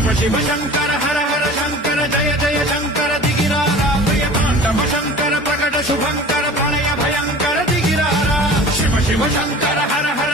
शिव शिव शंकर हर हर शंकर जय जय शंकर दिगिरारा प्रिय तांडव शंकर प्रकट शुभंकर प्रणय भयंकर दिगिरारा शिव शिव शंकर हर हर